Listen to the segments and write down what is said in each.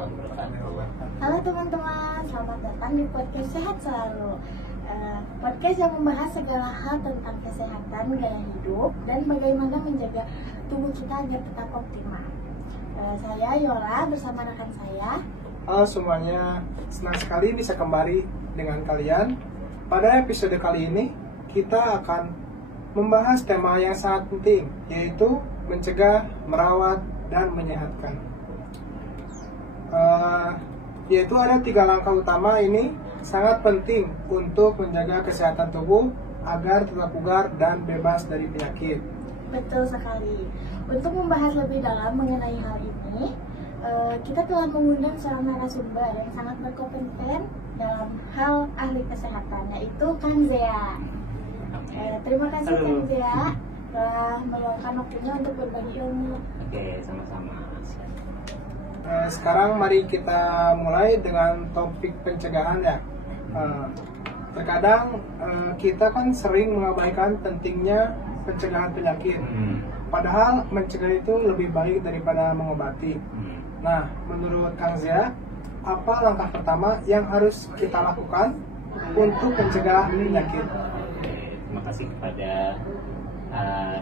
warahmatullahi wabarakatuh. Halo teman-teman, selamat datang di podcast Sehat Selalu. Podcast yang membahas segala hal tentang kesehatan, gaya hidup, dan bagaimana menjaga tubuh kita agar tetap optimal. Saya Yola bersama rekan saya. Halo semuanya, senang sekali bisa kembali dengan kalian. Pada episode kali ini, kita akan membahas tema yang sangat penting, yaitu mencegah, merawat, dan menyehatkan. Yaitu ada 3 langkah utama ini sangat penting untuk menjaga kesehatan tubuh agar tetap bugar dan bebas dari penyakit. Betul sekali. Untuk membahas lebih dalam mengenai hal ini, kita telah mengundang seorang narasumber yang sangat berkompeten dalam hal ahli kesehatan, yaitu Kang Zea. Terima kasih Kang Zea telah meluangkan waktunya untuk berbagi ilmu. Oke, sama-sama. Sekarang mari kita mulai dengan topik pencegahan ya. Terkadang kita kan sering mengabaikan pentingnya pencegahan penyakit. Padahal mencegah itu lebih baik daripada mengobati. Nah, menurut Kang Zea, apa langkah pertama yang harus kita lakukan untuk mencegah penyakit? Terima kasih kepada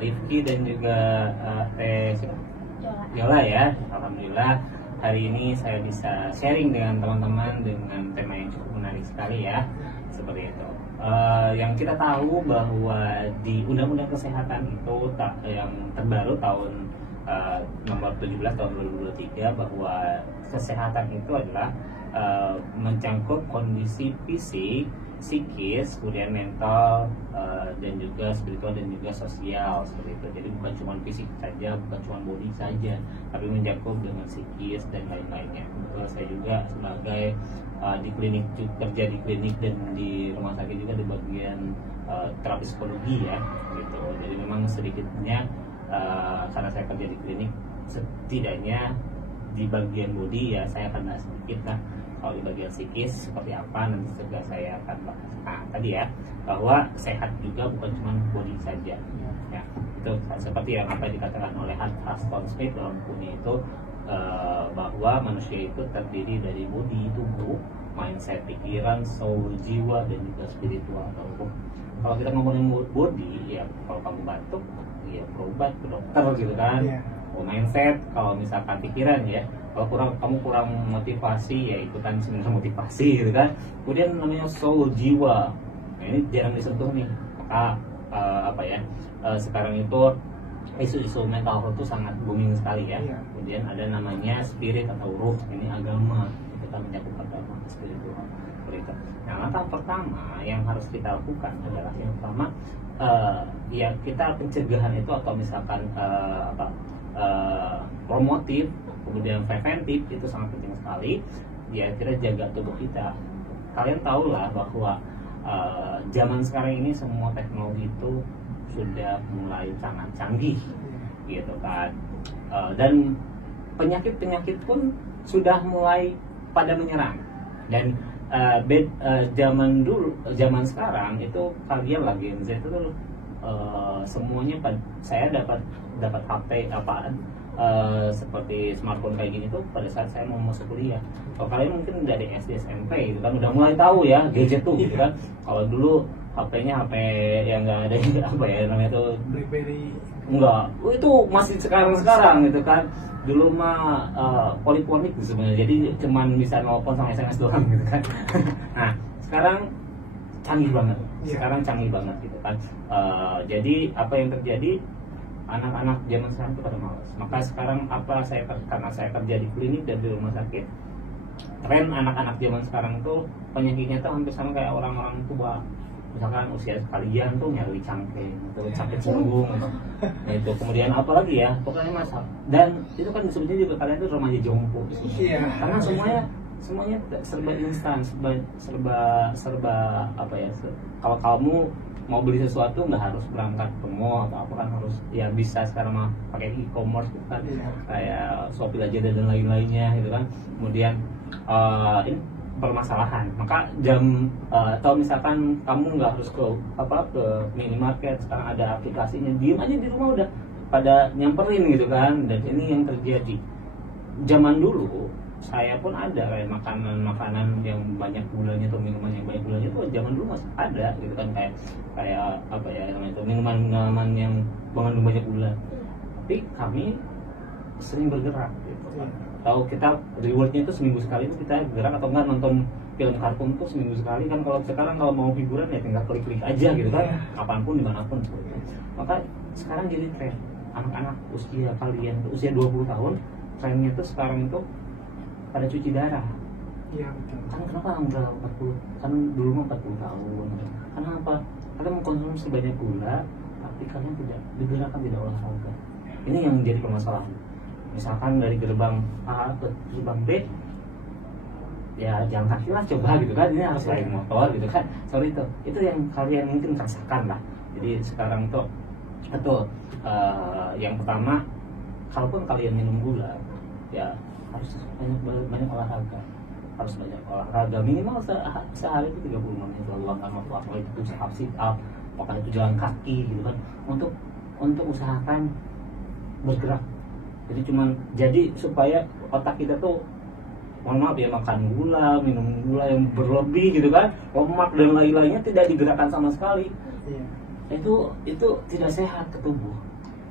Rifki dan juga Yola ya. Alhamdulillah hari ini saya bisa sharing dengan teman-teman dengan tema yang cukup menarik sekali ya. Seperti itu. Yang kita tahu bahwa di Undang-Undang Kesehatan itu yang terbaru tahun nomor 17 tahun 2023 bahwa kesehatan itu adalah mencangkup kondisi fisik, psikis, kemudian mental, dan juga spiritual dan juga sosial seperti itu. Jadi bukan cuma fisik saja, bukan cuma body saja, tapi mencakup dengan psikis dan lain-lainnya. Saya juga sebagai di klinik, kerja di klinik dan di rumah sakit juga di bagian terapi psikologi ya, gitu. Jadi memang sedikitnya karena saya kerja di klinik, setidaknya di bagian body ya saya akan bahas sedikit lah. Kalau di bagian psikis seperti apa nanti juga saya akan bahas. Nah tadi ya bahwa sehat juga bukan cuma body saja ya, itu seperti yang apa dikatakan oleh Aston Smith dalam bukunya itu, bahwa manusia itu terdiri dari body, tubuh, mindset, pikiran, soul, jiwa, dan juga spiritual atau ruh. Kalau kita ngomongin body ya, kalau kamu batuk ya berobat ke dokter gitu kan. Mindset, kalau misalkan pikiran ya, kalau kamu kurang motivasi ya ikutan seminar motivasi gitu kan. Kemudian namanya soul, jiwa, nah, ini jarang disentuh nih. Sekarang itu isu-isu mental health itu sangat booming sekali ya. Kemudian ada namanya spirit atau ruh, ini agama, kita mencakup agama, spiritual. Nah, langkah pertama yang harus kita lakukan adalah yang pertama ya kita pencegahan itu atau misalkan promotif, kemudian preventif itu sangat penting sekali. Ya kita jaga tubuh kita. Kalian tahu lah bahwa zaman sekarang ini semua teknologi itu sudah mulai sangat canggih, gitu kan. Dan penyakit-penyakit pun sudah mulai pada menyerang. Dan zaman sekarang itu kalian lagi Gen Z itu semuanya saya dapat HP seperti smartphone kayak gini tuh pada saat saya mau masuk kuliah. Kalau kalian mungkin dari SD SMP gitu kan udah mulai tahu ya gadget tuh gitu kan. Kalau dulu HP-nya HP yang nggak ada apa ya namanya tuh BlackBerry. Enggak, itu masih sekarang gitu kan. Dulu mah poliponik sebenarnya, jadi cuman bisa nelpon sama SMS doang gitu kan. Nah sekarang canggih banget, gitu kan. Jadi apa yang terjadi, anak-anak zaman sekarang itu pada malas. Maka sekarang karena saya kerja di klinik dan di rumah sakit, tren anak-anak zaman sekarang itu penyakitnya tuh hampir sama kayak orang-orang tua. Misalkan usia kalian tuh nyari cangkeng atau sakit punggung gitu. Nah itu kemudian apa lagi ya, pokoknya masak. Dan itu kan disebutnya juga kalian tuh remaja jompo gitu. Karena semuanya serba instan, serba apa ya, kalau kamu mau beli sesuatu nggak harus berangkat ke mall atau apa kan, harus ya bisa sekarang mah pakai e-commerce gitu kan, kayak Shopee aja dan lain-lainnya gitu kan. Kemudian ini permasalahan, maka atau misalkan kamu nggak harus ke minimarket, sekarang ada aplikasinya, diem aja di rumah udah pada nyamperin gitu kan. Dan ini yang terjadi. Zaman dulu saya pun ada kayak makanan yang banyak gulanya atau minuman yang banyak gulanya itu zaman dulu masih ada gitu kan, kayak apa ya namanya itu, minuman yang mengandung banyak gula. Tapi kami sering bergerak gitu kan. Tahu kita rewardnya itu seminggu sekali itu kita gerak, atau enggak nonton film kartun tuh seminggu sekali kan. Kalau sekarang kalau mau hiburan ya tinggal klik-klik aja gitu kan, kapanpun dimanapun gitu. Maka sekarang jadi tren anak-anak usia kalian usia 20 tahun, trennya tuh sekarang itu pada cuci darah. Iya betul. Kan kenapa udah 40? Kan dulu mah 40 tahun. Karena apa? Kalian mengkonsumsi banyak gula, tapi kalian tidak digerakkan, tidak olahraga. Ini yang menjadi permasalahan. Misalkan dari gerbang A ke gerbang B, ya jalan kaki lah coba gitu kan. Ini harus naik motor gitu kan. Sorry itu yang kalian mungkin rasakan lah. Jadi sekarang tuh betul. Yang pertama, kalaupun kalian minum gula, ya harus banyak olahraga, harus banyak olahraga minimal sehari itu 30 menit, luangkan waktu apa itu sit up, apakah itu jalan kaki gitu kan, untuk usahakan bergerak. Jadi supaya otak kita tuh, mohon maaf ya, makan gula, minum gula yang berlebih gitu kan, lemak dan lain-lainnya tidak digerakkan sama sekali. Itu tidak sehat ke tubuh.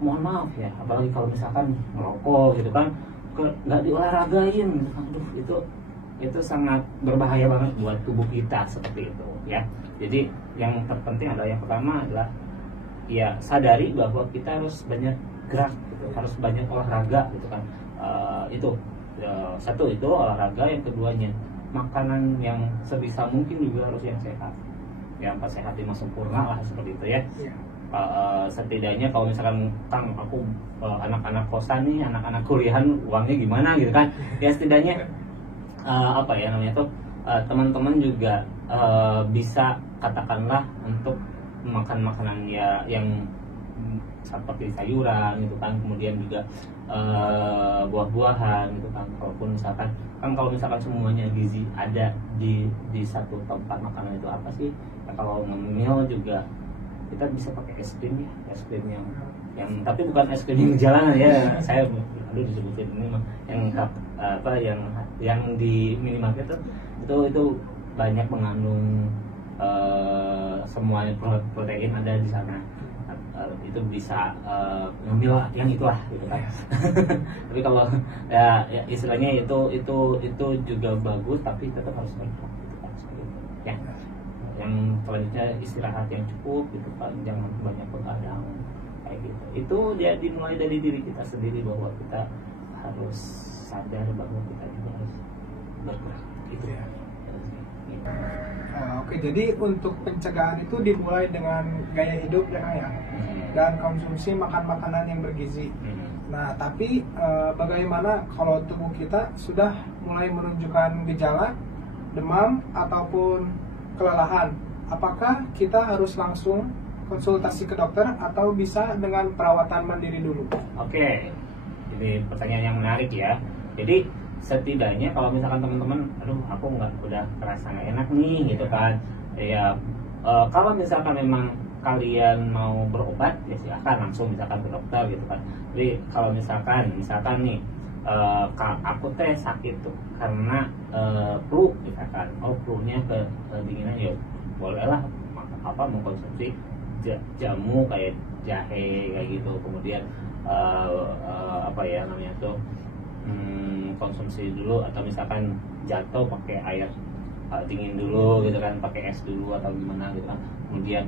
Mohon maaf ya, apalagi kalau misalkan merokok gitu kan, nggak diolahragain, aduh itu sangat berbahaya banget buat tubuh kita seperti itu ya. Jadi yang terpenting adalah yang pertama adalah ya sadari bahwa kita harus banyak gerak gitu, harus banyak olahraga gitu kan. Satu itu olahraga, yang keduanya makanan yang sebisa mungkin juga harus yang sehat. Yang pas sehat lima sempurna lah seperti itu ya. Setidaknya kalau misalkan Kang, aku anak-anak kosan nih, anak-anak kuliahan uangnya gimana gitu kan, ya setidaknya apa ya namanya tuh, teman-teman juga bisa katakanlah untuk makan makanan ya yang seperti sayuran gitu kan, kemudian juga buah-buahan gitu kan. Kalaupun misalkan kalau misalkan semuanya gizi ada di satu tempat makanan itu apa sih ya, kalau ngemil juga kita bisa pakai es krim ya, es krim yang tapi bukan es krim yang jalanan ya. Saya disebutin ini mah yang di minimarket itu banyak mengandung semua protein ada di sana. Itu bisa ngambil yang itulah gitu kan. Tapi kalau ya istilahnya itu juga bagus, tapi tetap harus bergerak gitu kan, ya. Yang selanjutnya istirahat yang cukup gitu kan, jangan banyak begadang kayak gitu. Itu dia dimulai dari diri kita sendiri, bahwa kita harus sadar bahwa kita juga harus bergerak gitu ya. Oke, jadi untuk pencegahan itu dimulai dengan gaya hidup ya, dan konsumsi makanan yang bergizi. Nah, tapi bagaimana kalau tubuh kita sudah mulai menunjukkan gejala demam ataupun kelelahan? Apakah kita harus langsung konsultasi ke dokter atau bisa dengan perawatan mandiri dulu? Oke, ini pertanyaan yang menarik ya. Jadi setidaknya kalau misalkan teman-teman, aduh aku udah kerasa nggak enak nih gitu kan, ya kalau misalkan memang kalian mau berobat ya silahkan langsung misalkan ke dokter gitu kan. Jadi kalau misalkan nih aku teh sakit tuh karena flu misalkan, flu-nya kedinginan, ya bolehlah mengkonsumsi jamu kayak jahe kayak gitu, kemudian apa ya namanya tuh, konsumsi dulu, atau misalkan jatuh pakai air dingin dulu gitu kan, pakai es dulu atau gimana gitu kan. Kemudian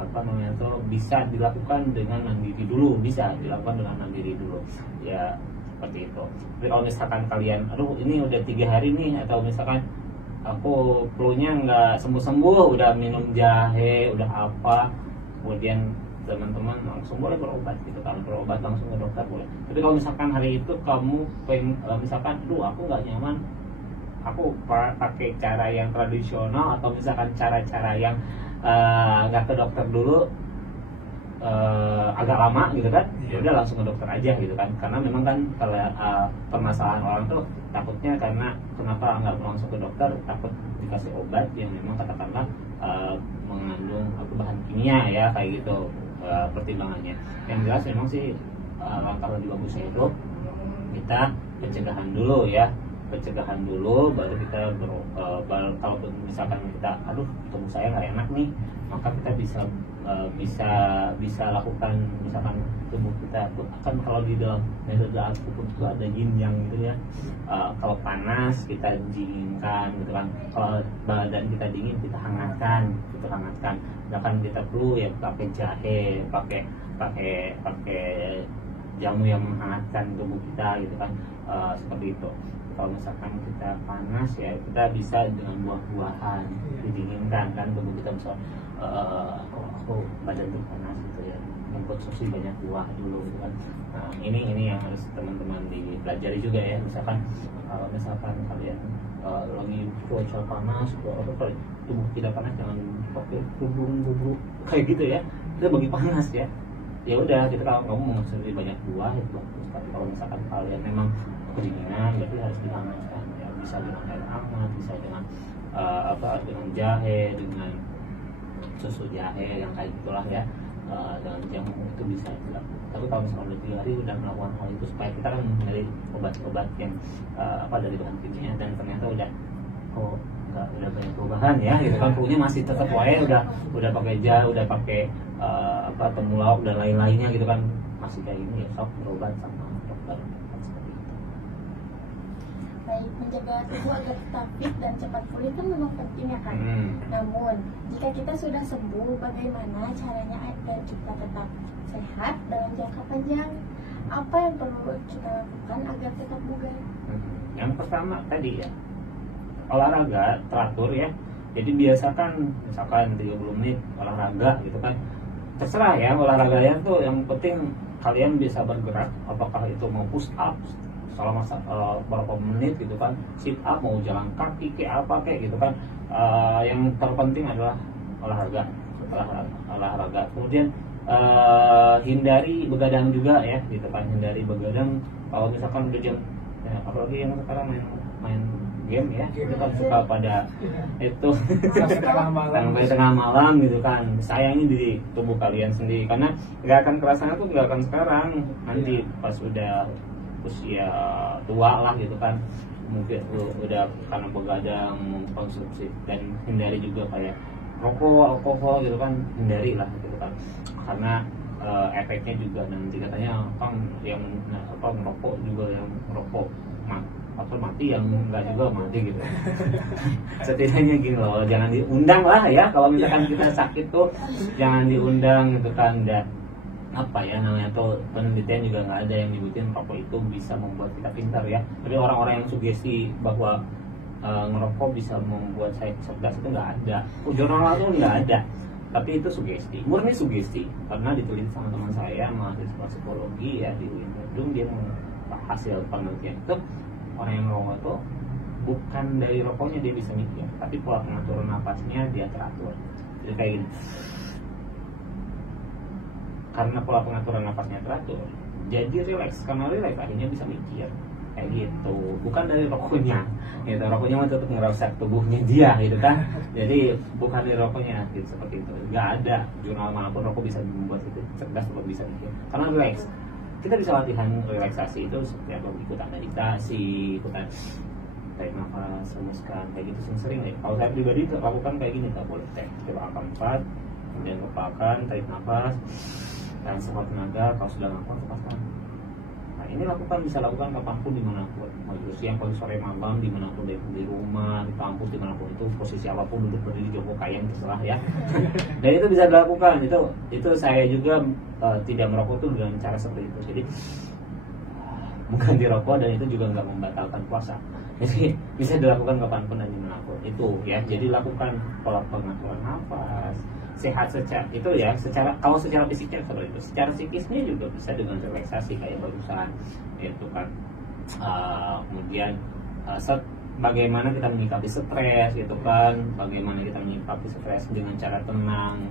apa namanya tuh, bisa dilakukan dengan mandiri dulu, ya seperti itu. Tapi kalau misalkan kalian, aduh ini udah 3 hari nih, atau misalkan aku flu-nya nggak sembuh-sembuh, udah minum jahe, udah apa, kemudian teman-teman langsung boleh berobat gitu kan, berobat langsung ke dokter boleh. Tapi kalau misalkan hari itu kamu misalkan, aku nggak nyaman, aku pakai cara yang tradisional, atau misalkan cara-cara yang nggak ke dokter dulu agak lama gitu kan, ya udah langsung ke dokter aja gitu kan. Karena memang kan kalau permasalahan orang tuh takutnya, karena kenapa nggak langsung ke dokter, takut dikasih obat yang memang katakanlah mengandung bahan kimia ya kayak gitu. Pertimbangannya yang jelas memang sih langkah lebih bagusnya itu kita pencegahan dulu ya, pencegahan dulu, baru kita kalau misalkan kita aduh tubuh saya nggak enak nih, maka kita bisa lakukan, misalkan tubuh kita kan kalau di dalam metode aku itu ada yin yang gitu ya. Kalau panas kita dinginkan gitu kan, kalau badan kita dingin kita hangatkan. Bahkan kita perlu ya pakai jahe, pakai jamu yang menghangatkan tubuh kita gitu kan, seperti itu. Kalau misalkan kita panas ya kita bisa dengan buah-buahan didinginkan kan tubuh kita, misal aku badan tuh panas gitu ya, mengkonsumsi banyak buah dulu gitu kan. Nah, ini yang harus teman-teman dipelajari juga ya. Misalkan kalian lagi cuaca panas atau kalau tubuh tidak panas, jangan pakai bubuk kayak gitu ya, itu bagi panas ya. Ya udah, kita kalau kamu mengonsumsi banyak buah itu bagus. Tapi kalau misalkan kalian memang kedinginan, berarti harus dihangatkan ya, bisa dengan air hangat, bisa dengan dengan jahe, dengan susu jahe yang kayak gitulah ya, dengan jamu itu bisa dilakukan. Tapi kalau misalkan udah 3 hari udah melakukan hal itu, supaya kita kan mencari obat-obat yang dari bahan kimia, dan ternyata udah banyak perubahan ya gitu kan, tubuhnya masih tetap wae, udah pakai gel, udah pakai temulawak dan lain-lainnya gitu kan, masih kayak gini ya, sok berobat sama dokter seperti itu. Baik, menjaga tubuh agar tetap fit dan cepat pulih kan memang penting ya kan. Namun jika kita sudah sembuh, bagaimana caranya agar kita tetap sehat dalam jangka panjang? Apa yang perlu kita lakukan agar tetap bugar? Yang pertama tadi ya, olahraga teratur ya. Jadi biasakan misalkan 30 menit olahraga gitu kan. Terserah ya olahraganya tuh, yang penting kalian bisa bergerak, apakah itu mau push up selama berapa menit gitu kan, sit up, mau jalan kaki kayak apa kayak gitu kan. Yang terpenting adalah olahraga. Kemudian hindari begadang juga ya gitu kan, hindari begadang. Kalau misalkan udah jam ya, apalagi yang sekarang main game ya, itu kan suka pada itu sampai tengah malam gitu kan. Sayangnya di tubuh kalian sendiri, karena nggak akan kerasanya tuh nggak akan sekarang, nanti pas udah usia tua lah gitu kan, mungkin udah karena begadang mengkonsumsi. Dan hindari juga kayak rokok, alkohol gitu kan, hindari lah gitu kan, karena efeknya juga nanti katanya kan yang merokok juga, yang merokok mati, yang enggak juga mati gitu. Setidaknya gini loh, jangan diundang lah ya, kalau misalkan kita sakit tuh jangan diundang gitu kan. Dan namanya tuh penelitian juga nggak ada yang nyebutin rokok itu bisa membuat kita pintar ya. Tapi orang-orang yang sugesti bahwa ngerokok bisa membuat saya cerdas itu nggak ada, jurnal tuh nggak ada. Tapi itu sugesti, murni sugesti, karena diteliti sama teman saya mahasiswa psikologi ya di Bandung, dia hasil penelitian itu orang yang ngerokok tuh bukan dari rokoknya dia bisa mikir, tapi pola pengaturan nafasnya dia teratur. Jadi kayak gini, karena pola pengaturan nafasnya teratur, jadi rileks, karena rileks akhirnya bisa mikir kayak gitu. Bukan dari rokoknya gitu, rokoknya mah tetap ngerusak tubuhnya dia gitu kan. Jadi bukan dari rokoknya gitu, seperti itu. Nggak ada jurnal manapun rokok bisa membuat itu cerdas atau bisa mikir, karena rileks. Kita bisa latihan relaksasi itu seperti apa, ikutan meditasi, ikutan tarik nafas, hembuskan, kayak gitu sering ya. Kalau saya pribadi lakukan kayak gini, tak boleh teh, coba angkat 4, kemudian kepalkan, tarik nafas, dan sekuat tenaga. Kalau sudah ngakuan, lepaskan. Nah ini bisa lakukan kapanpun, dimanapun, mau itu siang, pagi, sore, malam, dimanapun, di rumah, di kampus, dimanapun itu, posisi apapun, duduk berdiri, jongkok, kayang, terserah ya. Dan itu bisa dilakukan. Itu saya juga tidak merokok tuh dengan cara seperti itu. Jadi mengganti rokok, dan itu juga nggak membatalkan puasa. Jadi bisa dilakukan kapanpun dan dimanapun itu ya. Jadi lakukan pola pengaturan nafas, sehat secara itu ya, kalau secara fisiknya seperti itu, secara psikisnya juga bisa dengan relaksasi kayak barusan itu kan. Kemudian bagaimana kita menyikapi stres gitu kan, bagaimana kita menyikapi stres dengan cara tenang,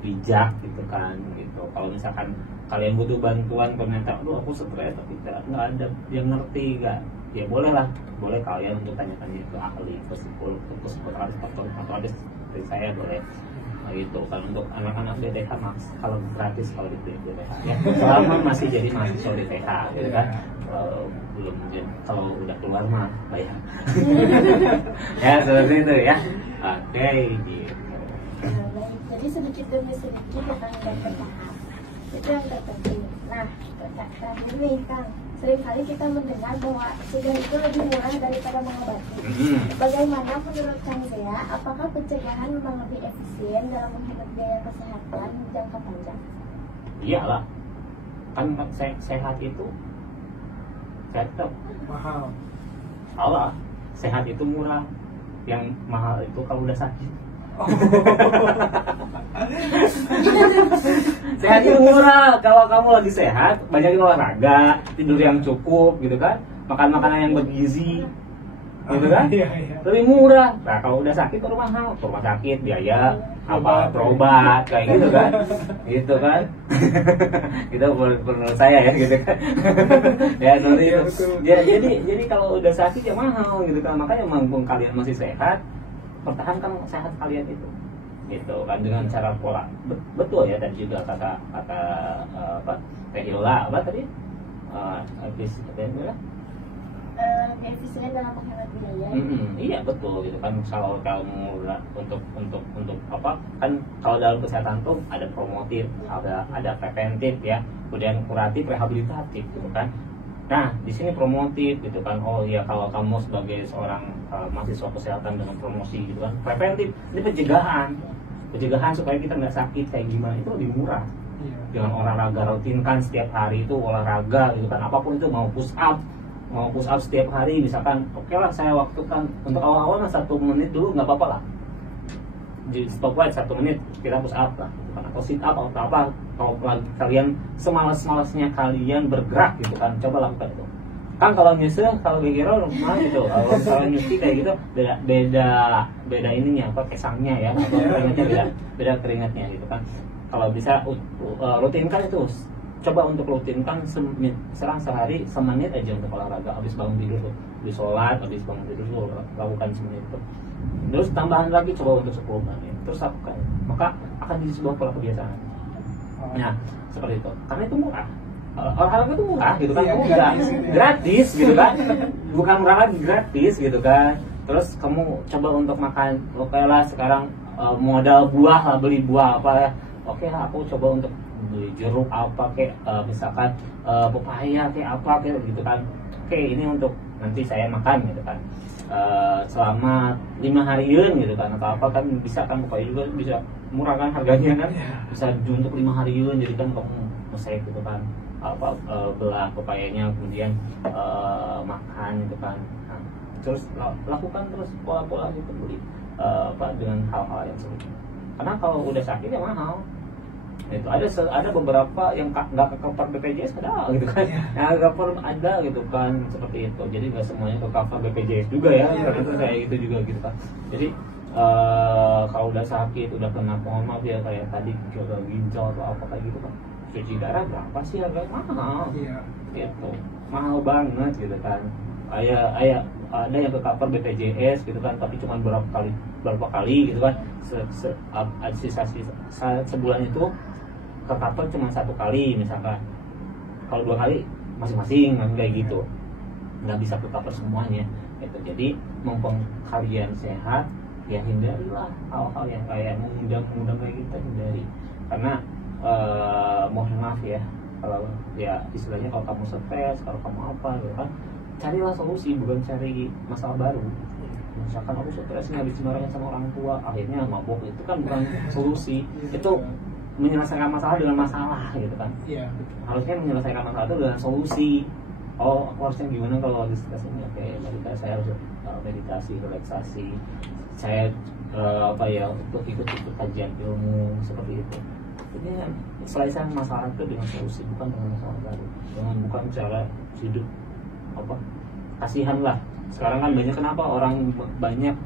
bijak gitu kan gitu. Kalau misalkan kalian butuh bantuan, ternyata aduh aku stres tapi nggak ada yang ngerti, nggak, ya boleh kalian untuk tanya-tanya ke ahli, ke psikolog, ke psikoterapis, atau ada seperti saya boleh gitu kan. Untuk anak-anak DTH Mas, kalau gratis kalau di DTH ya, selama masih jadi mahasiswa DTH gitu kan. Belum, kalau udah keluar mah bayar. Ya seperti itu ya. Oke gitu. Baik, jadi sedikit demi sedikit akan bertahap. Itu yang terpenting. Nah, terakhir nih Kang, seringkali kita mendengar bahwa cegah itu lebih murah daripada mengobati. Bagaimana menurut Kang Zea, apakah pencegahan memang lebih efisien dalam menghemat biaya kesehatan jangka panjang? Iyalah, kan sehat itu tetap Mahal. salah. Sehat itu murah, yang mahal itu kalau udah sakit. Sehat itu murah kalau kamu lagi sehat, banyakin olahraga, tidur yang cukup gitu kan, makan makanan yang bergizi gitu kan, lebih murah. Nah kalau udah sakit baru mahal, rumah sakit biaya apa berobat kayak gitu kan, gitu kan. Itu menurut saya ya gitu kan. Ya seperti itu. Ya, jadi kalau udah sakit ya mahal gitu kan. Makanya mumpung kalian masih sehat, pertahankan sehat kalian itu, gitu kan, dengan cara pola. Betul ya, tadi juga kata apa Teh Hilda apa tadi, Efisien dalam menghemat biaya. Iya betul gitu kan. Kalau kamu untuk apa kan, kalau dalam kesehatan tuh ada promotif, ada preventif ya, kemudian kuratif, rehabilitatif gitu kan. Nah di sini promotif gitu kan. Oh iya, kalau kamu sebagai seorang mahasiswa kesehatan dengan promosi gitu kan, preventif ini pencegahan supaya kita nggak sakit kayak gimana, itu lebih murah. Dengan olahraga rutinkan setiap hari itu olahraga gitu kan, apapun itu, mau push up setiap hari misalkan. Oke lah, saya waktukan untuk awal-awal 1 menit dulu nggak apa-apa lah, di stopwatch 1 menit kita push up lah gitu kan, atau sit up atau apa. Kalau kalian semalas-malasnya kalian bergerak gitu kan, coba lakukan itu kan. Kalau nyusul, kalau begiro rumah gitu, kalau nyuci kayak gitu beda ininya apa, kesangnya ya, atau keringatnya beda keringatnya gitu kan. Kalau bisa rutinkan itu, coba untuk rutinkan serang sehari semenit aja untuk olahraga. Habis bangun tidur tuh, habis sholat, habis bangun tidur tuh lakukan semenit itu. Terus tambahan lagi coba untuk 10 menit, terus lakukan, maka akan jadi sebuah pola kebiasaan. Nah seperti itu, karena itu murah. Olahraga itu murah gitu kan, gratis gitu kan, bukan murah lagi, gratis gitu kan. Terus kamu coba untuk makan, oke lah sekarang modal buah lah, beli buah apa ya, oke lah aku coba untuk beli jeruk apa kayak misalkan pepaya kayak apa kayak gitu kan. Oke, ini untuk nanti saya makan gitu kan, selama 5 harian gitu kan, atau apa kan bisa kan. Pepaya juga bisa murah kan harganya kan, bisa untuk 5 harian. Jadi kan kamu mesek gitu kan, apa belah pepayanya, kemudian makan gitu kan. Nah, terus lakukan terus pola-pola gitu, beli apa dengan hal-hal yang seperti itu. Karena kalau udah sakit ya mahal. Itu ada beberapa yang nggak ke cover BPJS ada gitu kan, yang cover ada gitu kan, seperti itu. Jadi nggak semuanya ke cover BPJS juga ya, karena itu kayak gitu juga gitu kan. Jadi kalau udah sakit, udah kena, mohon maaf ya, kayak tadi gagal ginjal atau apa kayak gitu kan, cuci darah berapa sih harganya, mahal gitu, mahal banget gitu kan. Ada yang ke cover BPJS gitu kan, tapi cuma berapa kali gitu kan, sebulan itu ke cover cuma 1 kali misalkan. Kalau 2 kali masing-masing kayak gitu, nggak bisa ke cover semuanya gitu. Jadi mumpung kalian sehat ya, hindarilah hal-hal yang kayak mengundang kayak gitu, hindari. Karena mohon maaf ya, kalau ya istilahnya kalau kamu stres, kalau kamu apa gitu kan, carilah solusi, bukan cari masalah baru. Misalkan aku stres nih, habis dimarahin sama orang tua, akhirnya mabuk, itu kan bukan solusi. Itu menyelesaikan masalah dengan masalah gitu kan. Harusnya menyelesaikan masalah itu dengan solusi. Oh, aku harusnya gimana kalau lagi stres ini? Oke, meditasi, saya harus meditasi, relaksasi. Saya untuk ikut kajian ilmu seperti itu. Ini selesaikan masalah itu dengan solusi, bukan dengan masalah baru. Bukan cara hidup apa, kasihan lah. Sekarang kan banyak, kenapa orang banyak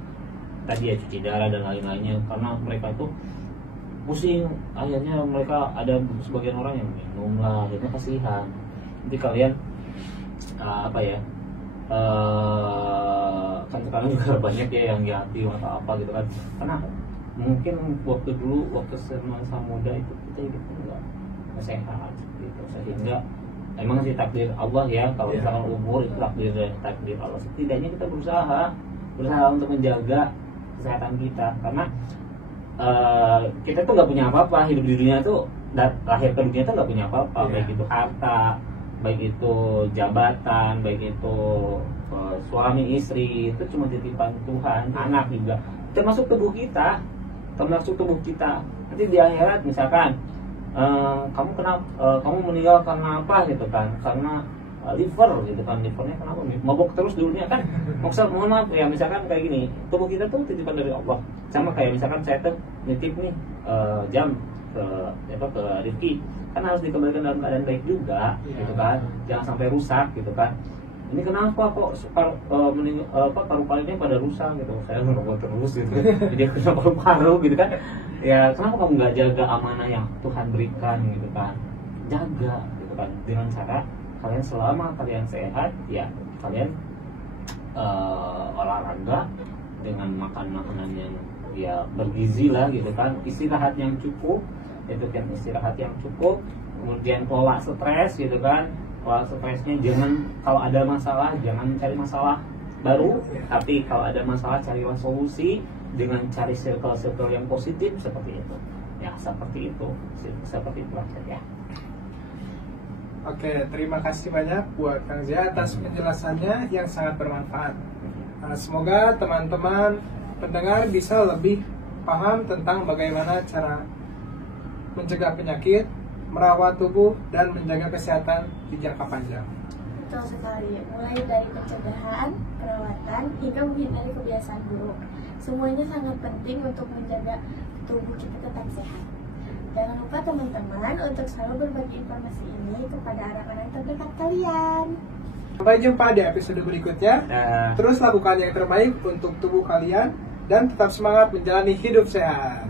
tadi ya cuci darah dan lain-lainnya, karena mereka itu pusing. Akhirnya mereka ada sebagian orang yang minum lah, akhirnya kasihan. Nanti kalian kan sekarang juga banyak ya yang yatim atau apa gitu kan, karena mungkin waktu dulu, waktu semasa muda itu kita hidup enggak sehat gitu, sehingga emang sih takdir Allah ya, kalau misalkan umur itu takdir Allah. Setidaknya kita berusaha untuk menjaga kesehatan kita, karena kita tuh nggak punya apa-apa, hidup di dunia tuh, lahir ke dunia tuh nggak punya apa-apa, baik itu harta, baik itu jabatan, baik itu suami istri, itu cuma titipan Tuhan. Anak juga termasuk tubuh kita, nanti di akhirat misalkan kamu kamu meninggal karena apa gitu kan, karena liver gitu kan, livernya kenapa mabok terus dulunya kan. Mohon maaf ya, misalkan kayak gini, tubuh kita tuh titipan dari Allah. Sama kayak misalkan saya tuh nitip nih jam ke Rifki, kan harus dikembalikan dalam keadaan baik juga gitu kan, jangan sampai rusak gitu kan. Ini kenapa kok paru-parunya pada rusak gitu, saya ngerokok terus gitu kan, jadi kena paru-paru gitu kan. Ya kenapa kamu nggak jaga amanah yang Tuhan berikan gitu kan, jaga gitu kan, dengan cara kalian selama kalian sehat ya kalian olahraga dengan makan makanan yang ya bergizi lah gitu kan, istirahat yang cukup, itu kan istirahat yang cukup, kemudian kelola stres gitu kan, kelola stresnya, jangan kalau ada masalah jangan cari masalah baru, tapi kalau ada masalah carilah solusi dengan cari circle yang positif seperti itu ya, seperti itu ya. Oke, terima kasih banyak buat Kang Zia atas penjelasannya yang sangat bermanfaat. Semoga teman-teman pendengar bisa lebih paham tentang bagaimana cara mencegah penyakit, merawat tubuh, dan menjaga kesehatan di jangka panjang. Betul sekali, mulai dari pencegahan, perawatan, hingga menghindari kebiasaan buruk. Semuanya sangat penting untuk menjaga tubuh kita tetap sehat. Jangan lupa teman-teman untuk selalu berbagi informasi ini kepada orang-orang terdekat kalian. Sampai jumpa di episode berikutnya. Terus lakukan yang terbaik untuk tubuh kalian dan tetap semangat menjalani hidup sehat.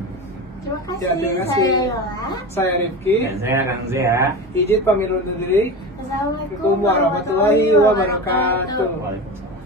Terima kasih. Ya, terima kasih. Saya Yola. Saya Rifki. Dan saya Kang Zia. Izin pamit undur diri. Assalamualaikum Warahmatullahi wabarakatuh. Waalaikumsalam.